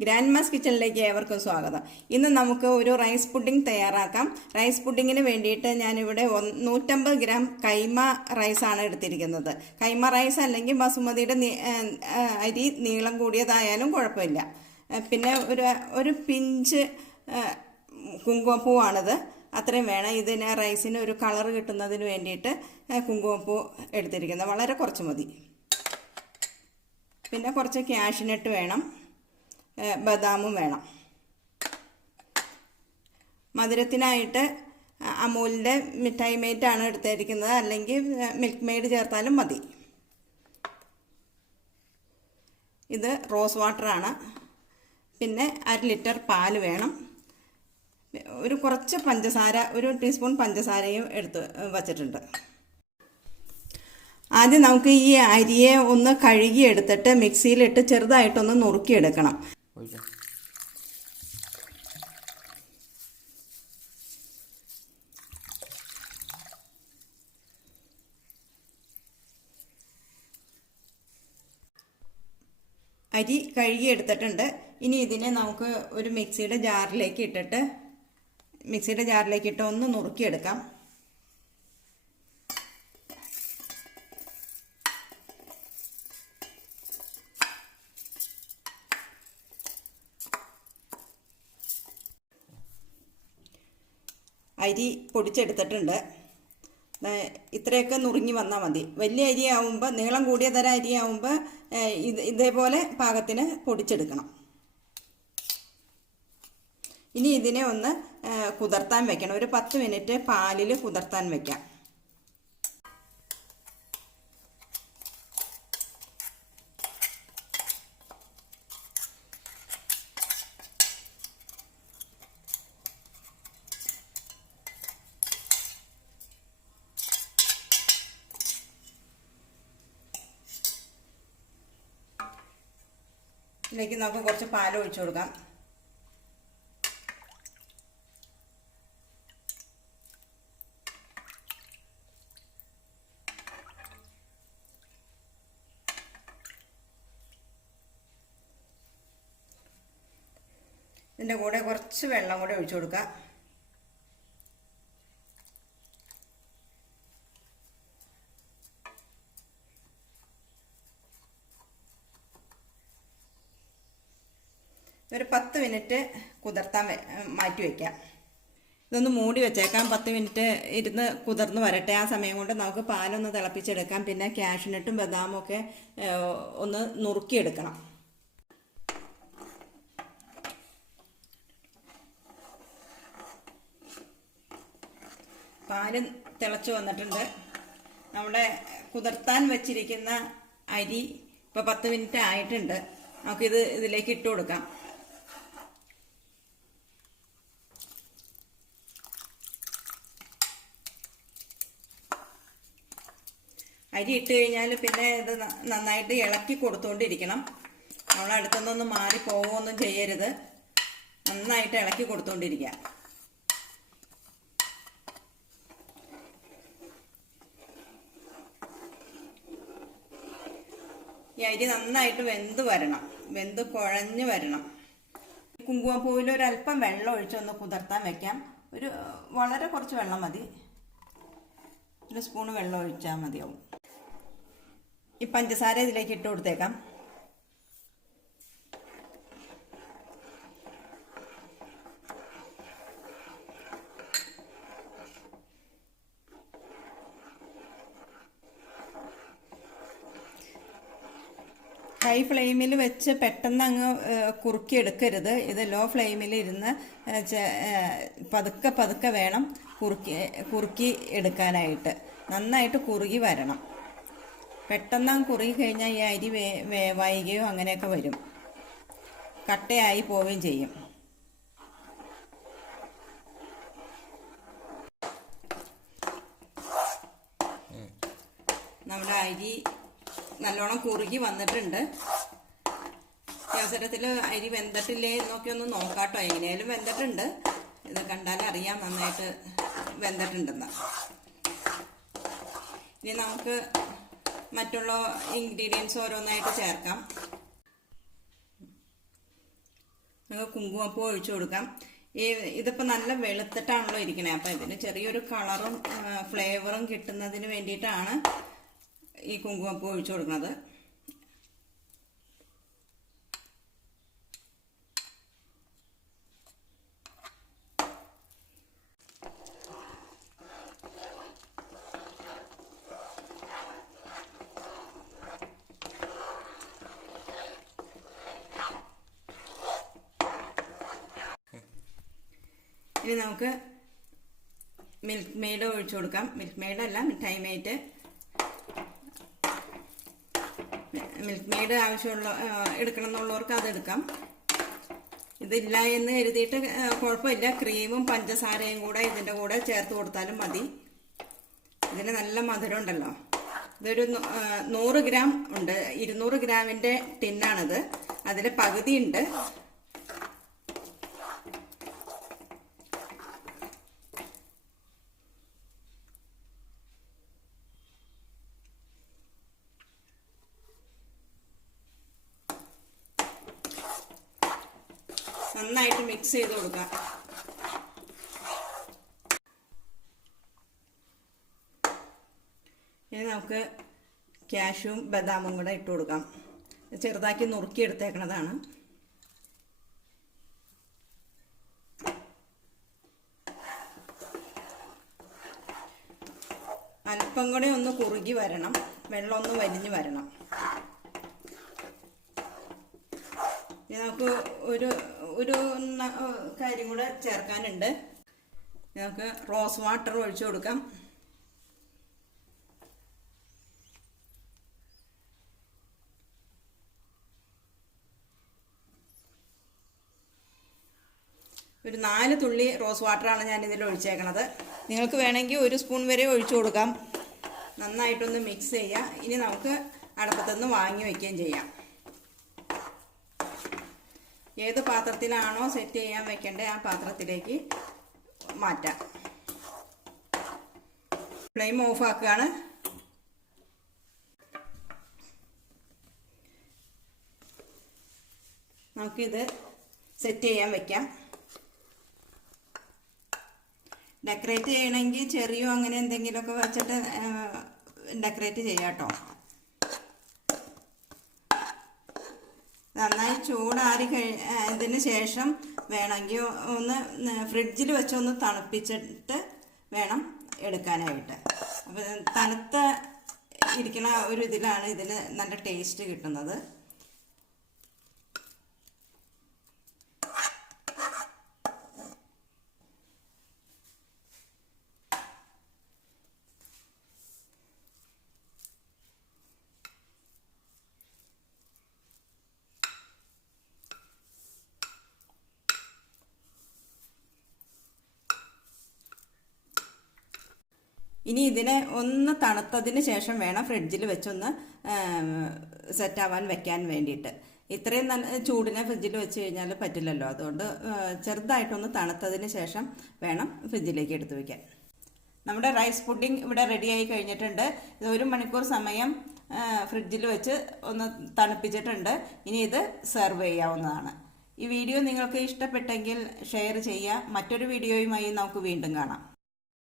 Grand mass കിച്ചണിലേക്ക് ഏവർക്കും സ്വാഗതം. ഇന്ന് നമുക്ക് ഒരു റൈസ് പുഡിംഗ് തയ്യാറാക്കാം. റൈസ് പുഡിങ്ങിന് വേണ്ടിയിട്ട് ഞാനിവിടെ 150 ഗ്രാം കൈമ റൈസാണ് എടുത്തിരിക്കുന്നത്. കൈമ റൈസ് അല്ലെങ്കിൽ ബസുമതിയുടെ അരി നീളം കൂടിയതായാലും കുഴപ്പമില്ല. പിന്നെ ഒരു പിഞ്ച് കുങ്കുമപ്പൂവാണിത്, അത്രയും വേണം. ഇതിന് റൈസിന് ഒരു കളർ കിട്ടുന്നതിന് വേണ്ടിയിട്ട് കുങ്കുമപ്പൂ എടുത്തിരിക്കുന്നത്, വളരെ കുറച്ച് മതി. പിന്നെ കുറച്ച് കാഷ്നട്ട് വേണം, ബദാമും വേണം. മധുരത്തിനായിട്ട് അമൂലിൻ്റെ മിഠായി മേറ്റാണ് എടുത്തിരിക്കുന്നത്, അല്ലെങ്കിൽ മിൽക്ക് മെയ്ഡ് ചേർത്താലും മതി. ഇത് റോസ് വാട്ടറാണ്. പിന്നെ 1/2 ലിറ്റർ പാല് വേണം. കുറച്ച് പഞ്ചസാര, 1 ടീസ്പൂൺ പഞ്ചസാരയും എടുത്ത് വച്ചിട്ടുണ്ട്. ആദ്യം നമുക്ക് ഈ അരിയെ ഒന്ന് കഴുകി എടുത്തിട്ട് മിക്സിയിലിട്ട് ചെറുതായിട്ടൊന്ന് നുറുക്കിയെടുക്കണം. അരി കഴുകി എടുത്തിട്ടുണ്ട്. ഇനി ഇതിനെ നമുക്ക് ഒരു മിക്സിയുടെ ജാറിലേക്ക് ഇട്ടിട്ട് ഒന്ന് നുറുക്കിയെടുക്കാം. അരി പൊടിച്ചെടുത്തിട്ടുണ്ട്. ഇത്രയൊക്കെ നുറുങ്ങി വന്നാൽ മതി. വലിയ അരിയാവുമ്പോൾ, നീളം കൂടിയ തരം അരിയാവുമ്പോൾ ഇതേപോലെ പാകത്തിന് പൊടിച്ചെടുക്കണം. ഇനി ഇതിനെ ഒന്ന് കുതിർത്താൻ വെക്കണം. ഒരു 10 മിനിറ്റ് പാലിൽ കുതിർത്താൻ വെക്കാം. ഇതിലേക്ക് നമുക്ക് കുറച്ച് പാൽ ഒഴിച്ചു കൊടുക്കാം. ഇതിൻ്റെ കൂടെ കുറച്ച് വെള്ളം കൂടെ ഒഴിച്ചു കൊടുക്കാം. ഒരു 10 മിനിറ്റ് കുതിർത്താൻ മാറ്റി വയ്ക്കാം. ഇതൊന്ന് മൂടി വെച്ചേക്കാം. 10 മിനിറ്റ് ഇരുന്ന് കുതിർന്ന് വരട്ടെ. ആ സമയം കൊണ്ട് നമുക്ക് പാലൊന്ന് തിളപ്പിച്ചെടുക്കാം. പിന്നെ കാഷ്നട്ടും ബദാമും ഒക്കെ ഒന്ന് നുറുക്കിയെടുക്കണം. പാല് തിളച്ച് വന്നിട്ടുണ്ട്. നമ്മുടെ കുതിർത്താൻ വെച്ചിരിക്കുന്ന അരി ഇപ്പോൾ 10 മിനിറ്റ് ആയിട്ടുണ്ട്. നമുക്കിത് ഇതിലേക്ക് ഇട്ട് കൊടുക്കാം. അരി ഇട്ട് കഴിഞ്ഞാൽ പിന്നെ ഇത് നന്നായിട്ട് ഇളക്കി കൊടുത്തുകൊണ്ടിരിക്കണം. നമ്മളടുത്തുനിന്നൊന്നും മാറി പോവുകയൊന്നും ചെയ്യരുത്. നന്നായിട്ട് ഇളക്കി കൊടുത്തുകൊണ്ടിരിക്കുക. ഈ അരി നന്നായിട്ട് വെന്ത് കുഴഞ്ഞ് വരണം. കുങ്കുമപ്പൂവിൽ ഒരല്പം വെള്ളം ഒഴിച്ചൊന്ന് കുതിർത്താൻ വെക്കാം. വളരെ കുറച്ച് വെള്ളം മതി. 1 സ്പൂൺ വെള്ളം ഒഴിച്ചാൽ മതിയാവും. ഈ പഞ്ചസാര ഇതിലേക്ക് ഇട്ട് കൊടുത്തേക്കാം. ഹൈ ഫ്ലെയിമിൽ വെച്ച് പെട്ടെന്ന് അങ്ങ് കുറുക്കിയെടുക്കരുത്. ഇത് ലോ ഫ്ലെയിമിൽ ഇരുന്ന് പതുക്കെ വേണം കുറുക്കി എടുക്കാനായിട്ട്. നന്നായിട്ട് കുറുകി വരണം. പെട്ടെന്ന് കുറുകി കഴിഞ്ഞാൽ ഈ അരി വേവായികയോ അങ്ങനെയൊക്കെ വരും, കട്ടയായി പോവുകയും ചെയ്യും. നമ്മുടെ അരി നല്ലോണം കുറുകി വന്നിട്ടുണ്ട്. ഈ അവസരത്തിൽ അരി വെന്തിട്ടില്ലേ എന്നൊക്കെ ഒന്ന് നോക്കാട്ടോ. എങ്ങനെയാലും വെന്തിട്ടുണ്ട്. ഇത് കണ്ടാൽ അറിയാം നന്നായിട്ട് വെന്തിട്ടുണ്ടെന്ന്. ഇനി നമുക്ക് മറ്റുള്ള ഇൻഗ്രീഡിയൻസ് ഓരോന്നായിട്ട് ചേർക്കാം. നമുക്ക് കുങ്കുമപ്പൂ ഒഴിച്ചു കൊടുക്കാം. ഇതിപ്പോൾ നല്ല വെളുത്തിട്ടാണല്ലോ ഇരിക്കണേ, അപ്പോൾ ഇതിന് ചെറിയൊരു കളറും ഫ്ലേവറും കിട്ടുന്നതിന് വേണ്ടിയിട്ടാണ് ഈ കുങ്കുമപ്പൂ ഒഴിച്ചു കൊടുക്കുന്നത്. ഇനി നമുക്ക് മിൽക്ക് മെയ്ഡ് ഒഴിച്ചു കൊടുക്കാം. മിൽക്ക് മെയ്ഡ് അല്ല, മിഠായി മേറ്റ്. മിൽക്ക് മെയ്ഡ് ആവശ്യമുള്ള എടുക്കണം എന്നുള്ളവർക്ക് അതെടുക്കാം. ഇതില്ല എന്ന് കരുതിയിട്ട് കുഴപ്പമില്ല. ക്രീമും പഞ്ചസാരയും കൂടെ ഇതിൻ്റെ കൂടെ ചേർത്ത് കൊടുത്താലും മതി. ഇതിന് നല്ല മധുരം ഉണ്ടല്ലോ. ഇതൊരു 100 ഗ്രാം ഉണ്ട്. 200 ഗ്രാമിൻ്റെ ടിന്നാണിത്. അതിൽ പകുതി ഉണ്ട്. നന്നായിട്ട് മിക്സ് ചെയ്ത് കൊടുക്കാം. ഇനി നമുക്ക് കാഷ്യൂം ബദാമും കൂടെ ഇട്ട് കൊടുക്കാം. ചെറുതാക്കി നുറുക്കി എടുത്തേക്കണതാണ്. അല്പം കൂടെ ഒന്ന് കുറുകി വരണം, വെള്ളം ഒന്ന് വലിഞ്ഞു വരണം. ഇനി നമുക്ക് ഒരു കാര്യം കൂടെ ചേർക്കാനുണ്ട്. നമുക്ക് റോസ് വാട്ടർ ഒഴിച്ചു കൊടുക്കാം. ഒരു 4 തുള്ളി റോസ് വാട്ടറാണ് ഞാൻ ഇതിൽ ഒഴിച്ചേക്കണത്. നിങ്ങൾക്ക് വേണമെങ്കിൽ 1 സ്പൂൺ വരെ ഒഴിച്ചു കൊടുക്കാം. നന്നായിട്ടൊന്ന് മിക്സ് ചെയ്യുക. ഇനി നമുക്ക് അടുപ്പത്തുനിന്ന് വാങ്ങി വയ്ക്കുകയും ചെയ്യാം. ഏത് പാത്രത്തിലാണോ സെറ്റ് ചെയ്യാൻ വെക്കേണ്ടത് ആ പാത്രത്തിലേക്ക് മാറ്റാം. ഫ്ലെയിം ഓഫ് ആക്കുകയാണ്. നമുക്കിത് സെറ്റ് ചെയ്യാൻ വെക്കാം. ഡെക്കറേറ്റ് ചെയ്യണമെങ്കിൽ ചെറിയോ അങ്ങനെ എന്തെങ്കിലുമൊക്കെ വെച്ചിട്ട് ഡെക്കറേറ്റ് ചെയ്യാം കേട്ടോ. നന്നായി ചൂടാറി ഇതിന് ശേഷം വേണമെങ്കിൽ ഒന്ന് ഫ്രിഡ്ജിൽ വെച്ചൊന്ന് തണുപ്പിച്ചിട്ട് വേണം എടുക്കാനായിട്ട്. അപ്പോൾ തണുത്ത ഇരിക്കുന്ന ഒരു ഇതിലാണ് ഇതിന് നല്ല ടേസ്റ്റ് കിട്ടുന്നത്. ഇനി ഇതിനെ ഒന്ന് തണുത്തതിന് ശേഷം വേണം ഫ്രിഡ്ജിൽ വെച്ചൊന്ന് സെറ്റാവാൻ വെക്കാൻ വേണ്ടിയിട്ട്. ഇത്രയും നല്ല ചൂടിനെ ഫ്രിഡ്ജിൽ വെച്ച് കഴിഞ്ഞാൽ പറ്റില്ലല്ലോ. അതുകൊണ്ട് ചെറുതായിട്ടൊന്ന് തണുത്തതിന് ശേഷം വേണം ഫ്രിഡ്ജിലേക്ക് എടുത്തു വയ്ക്കാൻ. നമ്മുടെ റൈസ് പുഡിംഗ് ഇവിടെ റെഡിയായി കഴിഞ്ഞിട്ടുണ്ട്. ഇത് 1 മണിക്കൂർ സമയം ഫ്രിഡ്ജിൽ വെച്ച് ഒന്ന് തണുപ്പിച്ചിട്ടുണ്ട്. ഇനി ഇത് സെർവ് ചെയ്യാവുന്നതാണ്. ഈ വീഡിയോ നിങ്ങൾക്ക് ഇഷ്ടപ്പെട്ടെങ്കിൽ ഷെയർ ചെയ്യുക. മറ്റൊരു വീഡിയോയുമായി നമുക്ക് വീണ്ടും കാണാം.